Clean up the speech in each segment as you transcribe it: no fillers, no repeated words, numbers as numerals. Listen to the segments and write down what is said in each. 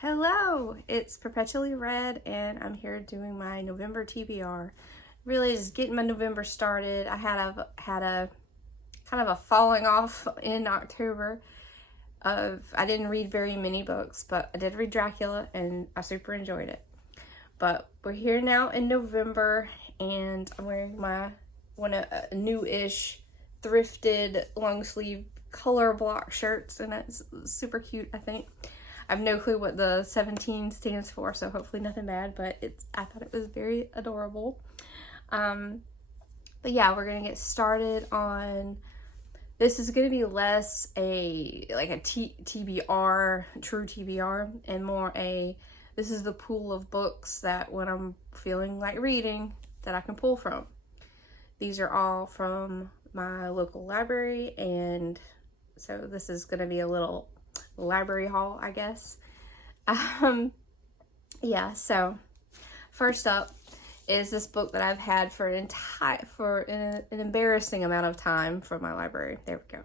Hello, it's Perpetually Red, and I'm here doing my November TBR. Really just getting my November started. I had a kind of a falling off in October. I didn't read very many books, but I did read Dracula, and I super enjoyed it. But we're here now in November, and I'm wearing my a new-ish thrifted long sleeve color block shirts, and it's super cute, I think. I have no clue what the 17 stands for, so hopefully nothing bad, but I thought it was very adorable. But yeah, we're gonna get started on, this is gonna be less TBR, true TBR, and more this is the pool of books that when I'm feeling like reading that I can pull from. These are all from my local library, and so this is gonna be a little library haul, I guess. Yeah, so first up is this book that I've had for an embarrassing amount of time from my library. There we go.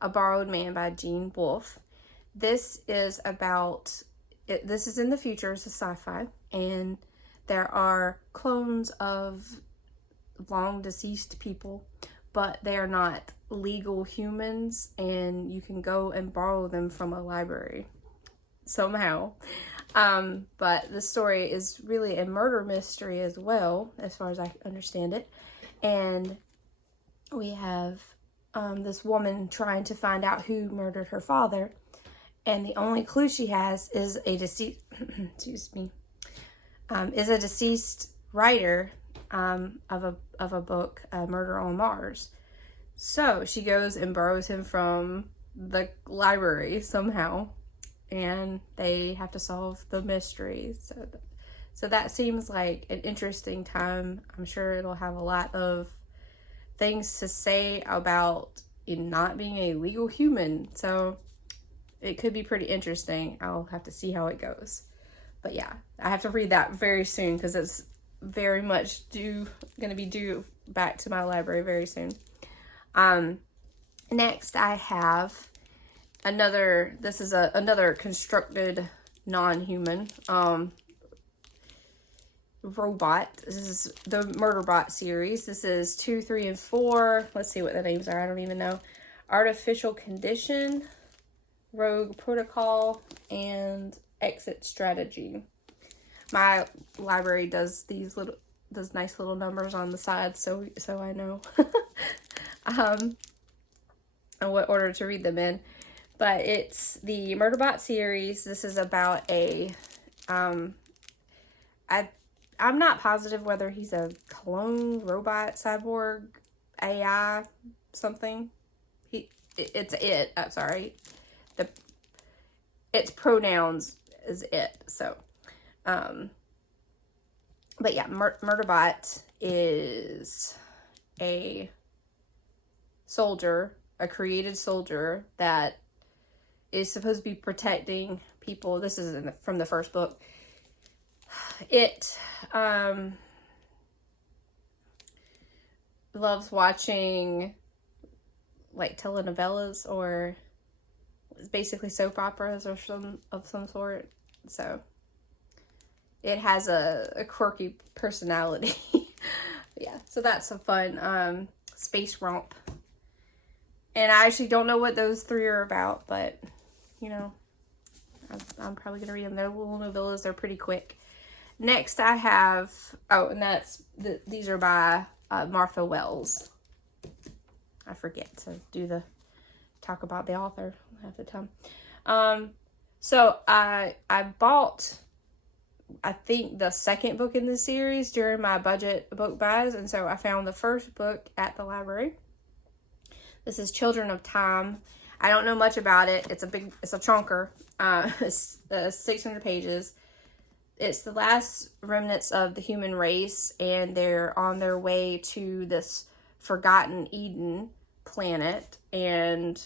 A Borrowed Man by Gene Wolfe. This is this is in the future, it's a sci-fi, and there are clones of long deceased people, but they are not legal humans, and you can go and borrow them from a library somehow. But the story is really a murder mystery as well, as far as I understand it. And we have this woman trying to find out who murdered her father, and the only clue she has is a deceased deceased writer of a book, Murder on Mars. So she goes and borrows him from the library somehow, and they have to solve the mystery. So that seems like an interesting time. I'm sure it'll have a lot of things to say about it not being a legal human. So it could be pretty interesting. I'll have to see how it goes. But yeah, I have to read that very soon because it's very much going to be due back to my library very soon. Next I have another constructed non-human robot. This is the Murderbot series. This is 2, 3, and 4. Let's see what the names are. I don't even know. Artificial Condition, Rogue Protocol, and Exit Strategy. My library does those nice little numbers on the side, so I know and what order to read them in. But it's the Murderbot series. This is about I'm not positive whether he's a clone, robot, cyborg, AI, something. Its pronouns is it. So, but yeah, Murderbot is a soldier, a created soldier that is supposed to be protecting people. This is from the first book. It loves watching like telenovelas, or basically soap operas or some sort. So it has a quirky personality. Yeah, so that's a fun space romp. And I actually don't know what those 3 are about, but you know, I'm probably gonna read them. They're little novellas. They're pretty quick. Next I have, and these are by Martha Wells. I forget to talk about the author half the time. So I bought, I think, the second book in the series during my budget book buys, and so I found the first book at the library. This is Children of Time. I don't know much about it. It's a chunker. It's 600 pages. It's the last remnants of the human race, and they're on their way to this forgotten Eden planet, and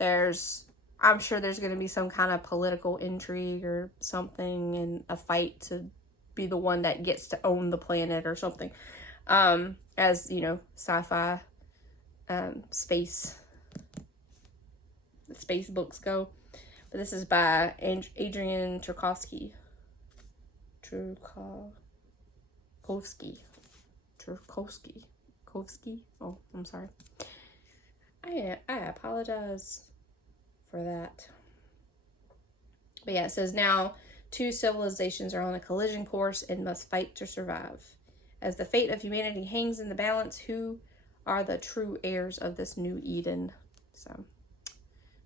I'm sure there's going to be some kind of political intrigue or something, and a fight to be the one that gets to own the planet or something. As you know, sci-fi, space books go. But this is by Adrian Tchaikovsky. Oh, I'm sorry. I apologize for that. But yeah, it says now 2 civilizations are on a collision course and must fight to survive. As the fate of humanity hangs in the balance, who are the true heirs of this new Eden? So,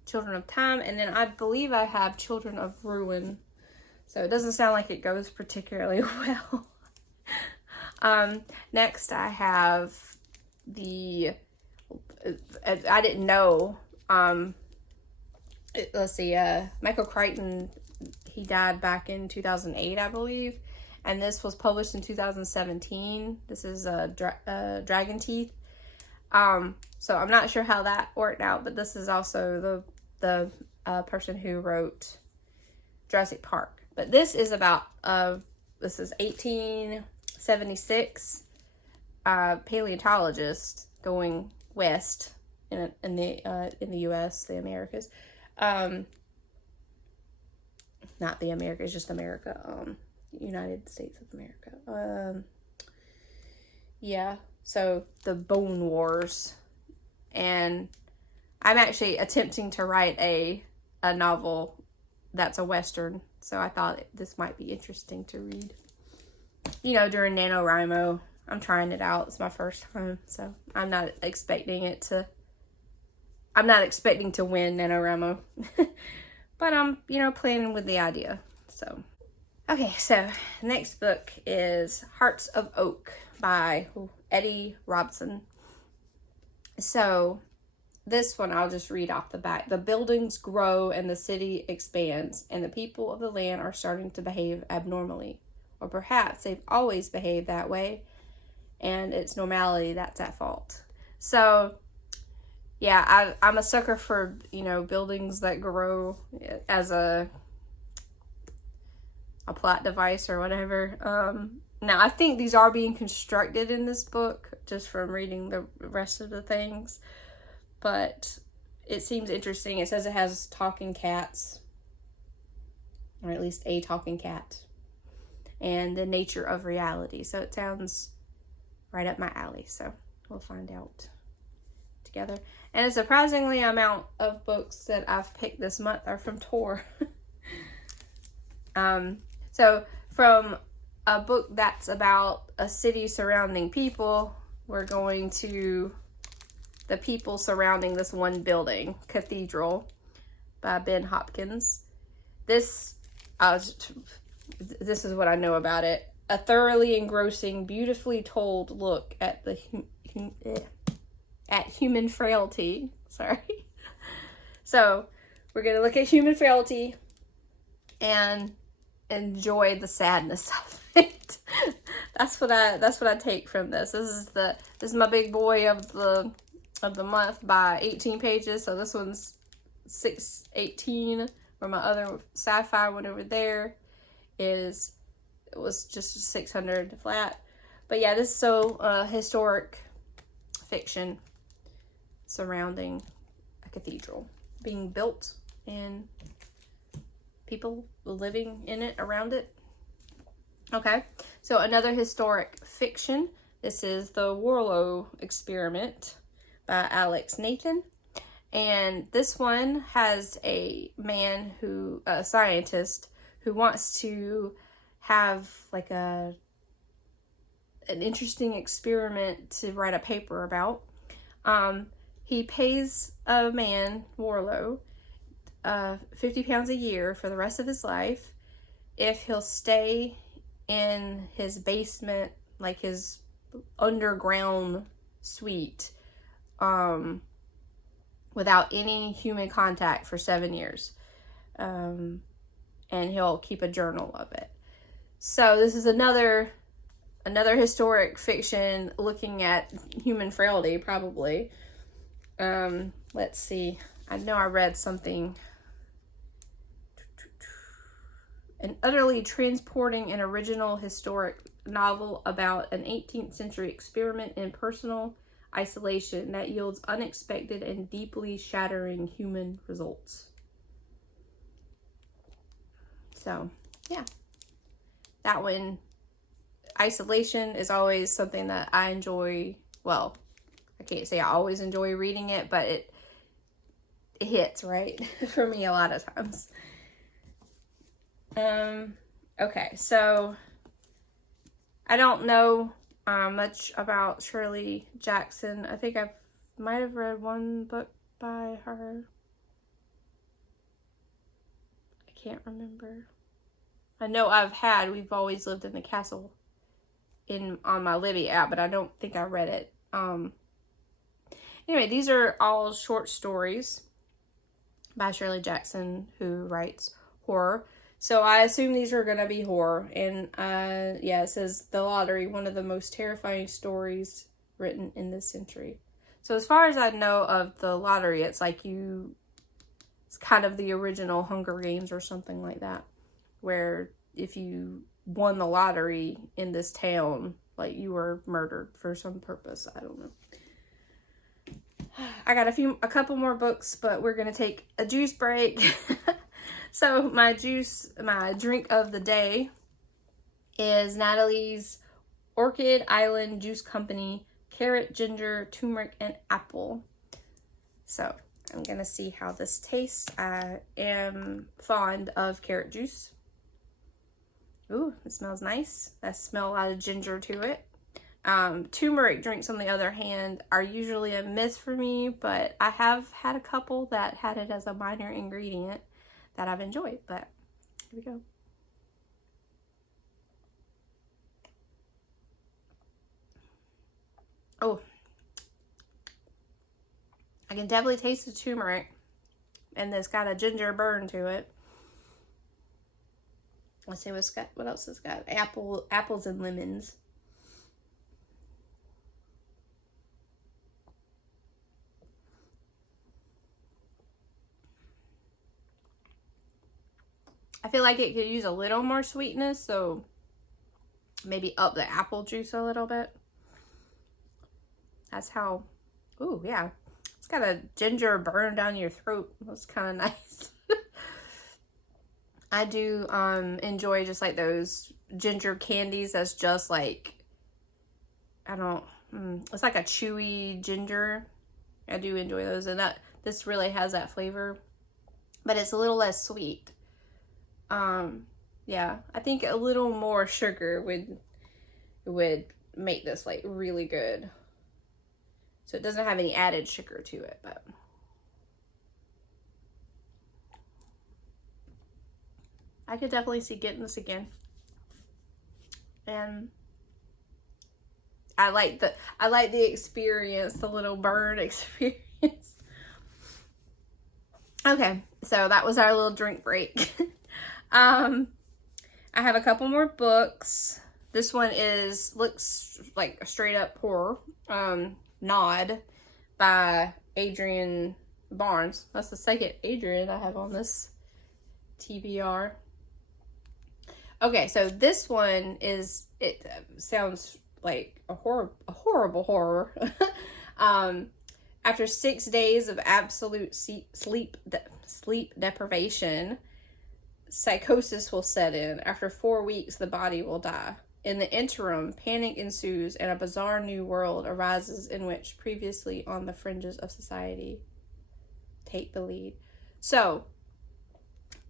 Children of Time, and then I believe I have Children of Ruin. So it doesn't sound like it goes particularly well. Next I have I didn't know, let's see, Michael Crichton, he died back in 2008, I believe. And this was published in 2017. This is Dragon Teeth. So I'm not sure how that worked out, but this is also the person who wrote Jurassic Park. But this is about, this is 1876, paleontologist going west in the U.S., the Americas. Not the Americas, just America. United States of America. Yeah, so the Bone Wars. And I'm actually attempting to write a novel that's a Western, so I thought this might be interesting to read. You know, during NaNoWriMo, I'm trying it out. It's my first time, so I'm not expecting to win NaNoWriMo. But I'm, playing with the idea, so. Okay, so next book is Hearts of Oak by Eddie Robson. So this one I'll just read off the back. The buildings grow and the city expands, and the people of the land are starting to behave abnormally. Or perhaps they've always behaved that way, and it's normality that's at fault. So, yeah, I'm a sucker for, buildings that grow as a plot device or whatever. Now, I think these are being constructed in this book, just from reading the rest of the things. But it seems interesting. It says it has talking cats, or at least a talking cat, and the nature of reality. So it sounds right up my alley. So we'll find out together. And a surprisingly amount of books that I've picked this month are from Tor. So from a book that's about a city surrounding people, we're going to the people surrounding this one building, Cathedral, by Ben Hopkins. This is what I know about it. A thoroughly engrossing, beautifully told look at the human frailty. Sorry. So we're gonna look at human frailty and enjoy the sadness of it. That's what I take from this. This is my big boy of the month by 18 pages. So this one's 618, where my other sci-fi one over there was just 600 flat. But yeah, this is so historic fiction surrounding a cathedral being built and people living in it, around it. Okay, so another historic fiction. This is The Warlow Experiment by Alex Nathan. And this one has a scientist who wants to have like an interesting experiment to write a paper about. He pays a man, Warlow, 50 pounds a year for the rest of his life if he'll stay in his basement, like his underground suite, without any human contact for 7 years. And he'll keep a journal of it. So this is another historic fiction looking at human frailty, probably. Let's see. I know I read something. An utterly transporting and original historic novel about an 18th century experiment in personal isolation that yields unexpected and deeply shattering human results. So, yeah. That one, isolation is always something that I enjoy. Well, I can't say I always enjoy reading it, but it hits, right? For me a lot of times. Okay, so I don't know much about Shirley Jackson. I think I might have read one book by her. I can't remember. I know We've Always Lived in the Castle on my Libby app, but I don't think I read it. Anyway, these are all short stories by Shirley Jackson, who writes horror. So I assume these are going to be horror. And yeah, it says The Lottery, one of the most terrifying stories written in this century. So as far as I know of The Lottery, it's like it's kind of the original Hunger Games or something like that, where if you won the lottery in this town, like you were murdered for some purpose. I don't know. I got a couple more books, but we're going to take a juice break. So my drink of the day is Natalie's Orchid Island Juice Company, carrot, ginger, turmeric, and apple. So I'm going to see how this tastes. I am fond of carrot juice. Ooh, it smells nice. I smell a lot of ginger to it. Turmeric drinks, on the other hand, are usually a miss for me, but I have had a couple that had it as a minor ingredient that I've enjoyed, but here we go. Oh, I can definitely taste the turmeric, and it's got a ginger burn to it. Let's see what else it's got. Apples and lemons. I feel like it could use a little more sweetness, so maybe up the apple juice a little bit. That's how, ooh, yeah. It's got a ginger burn down your throat. That's kind of nice. I do enjoy just like those ginger candies that's just like, it's like a chewy ginger. I do enjoy those, and this really has that flavor, but it's a little less sweet. Yeah, I think a little more sugar would make this like really good. So it doesn't have any added sugar to it, but I could definitely see getting this again. And I like the experience, the little burn experience. Okay, so that was our little drink break. I have a couple more books. This one looks like a straight up horror. Nod by Adrian Barnes. That's the second Adrian I have on this TBR. Okay, so this one it sounds like a horrible horror. After 6 days of absolute sleep deprivation, psychosis will set in. After 4 weeks, the body will die. In the interim, panic ensues and a bizarre new world arises in which previously on the fringes of society take the lead. So,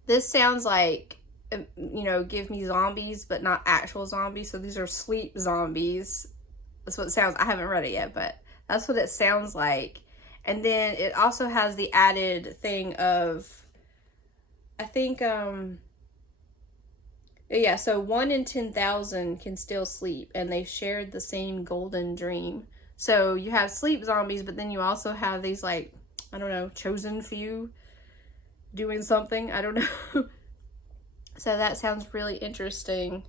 this sounds like, give me zombies, but not actual zombies. So these are sleep zombies. That's what it sounds. I haven't read it yet, but that's what it sounds like. And then it also has the added thing of, I think, yeah, so 1 in 10,000 can still sleep, and they shared the same golden dream. So you have sleep zombies, but then you also have these, like, I don't know, chosen few doing something. I don't know. So that sounds really interesting.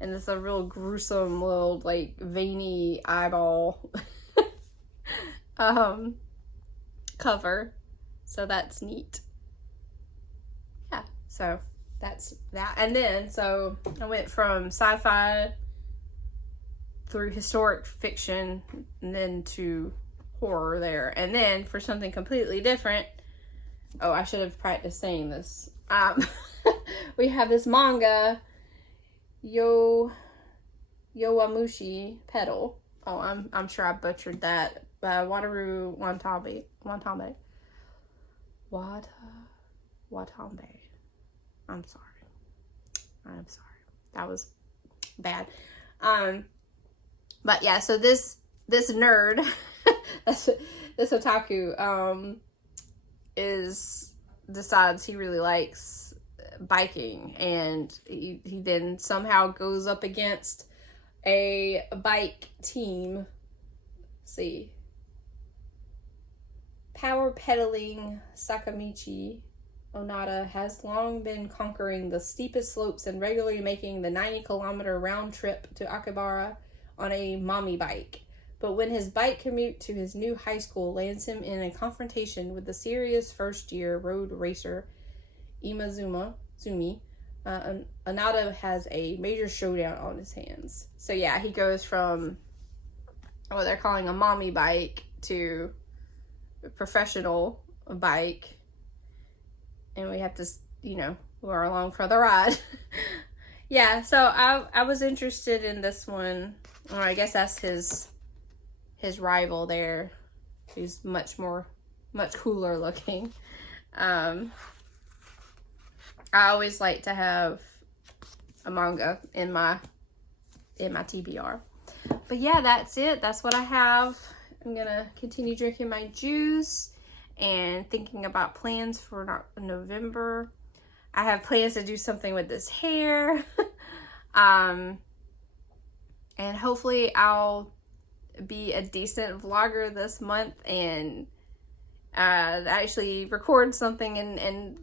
And it's a real gruesome little, like, veiny eyeball cover. So that's neat. Yeah, so that's that. And then, so I went from sci-fi through historic fiction and then to horror there. And then for something completely different, oh, I should have practiced saying this. we have this manga, Yowamushi Pedal. Oh, I'm sure I butchered that. By Wataru Watanabe. Watanabe. I'm sorry. That was bad. But yeah, so this nerd, this otaku, decides he really likes biking, and he then somehow goes up against a bike team. Let's see. Power pedaling Sakamichi Onada has long been conquering the steepest slopes and regularly making the 90-kilometer round trip to Akihabara on a mommy bike. But when his bike commute to his new high school lands him in a confrontation with the serious first-year road racer Zumi, Onada has a major showdown on his hands. So yeah, he goes from what they're calling a mommy bike to a professional bike, and we have to, we're along for the ride. Yeah, so I was interested in this one, or I guess that's his rival there. He's much cooler looking. I always like to have a manga in my TBR. But yeah, that's it. That's what I have. I'm gonna continue drinking my juice and thinking about plans for November. I have plans to do something with this hair. And hopefully I'll be a decent vlogger this month and actually record something and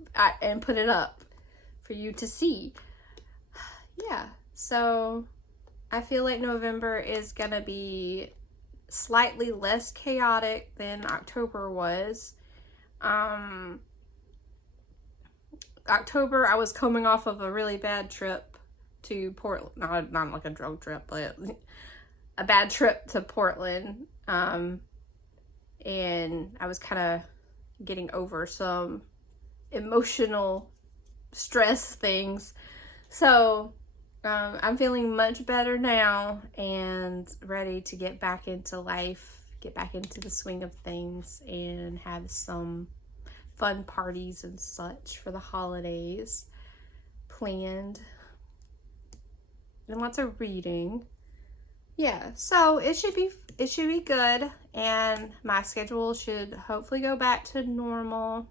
put it up for you to see. Yeah, so I feel like November is gonna be slightly less chaotic than October was. October, I was coming off of a really bad trip to Portland. Not like a drug trip, but a bad trip to Portland. And I was kind of getting over some emotional stress things. So I'm feeling much better now and ready to get back into life, get back into the swing of things, and have some fun parties and such for the holidays planned, and lots of reading. Yeah, so it should be good, and my schedule should hopefully go back to normal,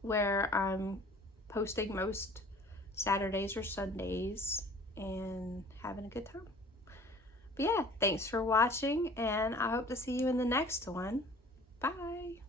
where I'm posting most Saturdays or Sundays and having a good time. But yeah, thanks for watching, and I hope to see you in the next one. Bye.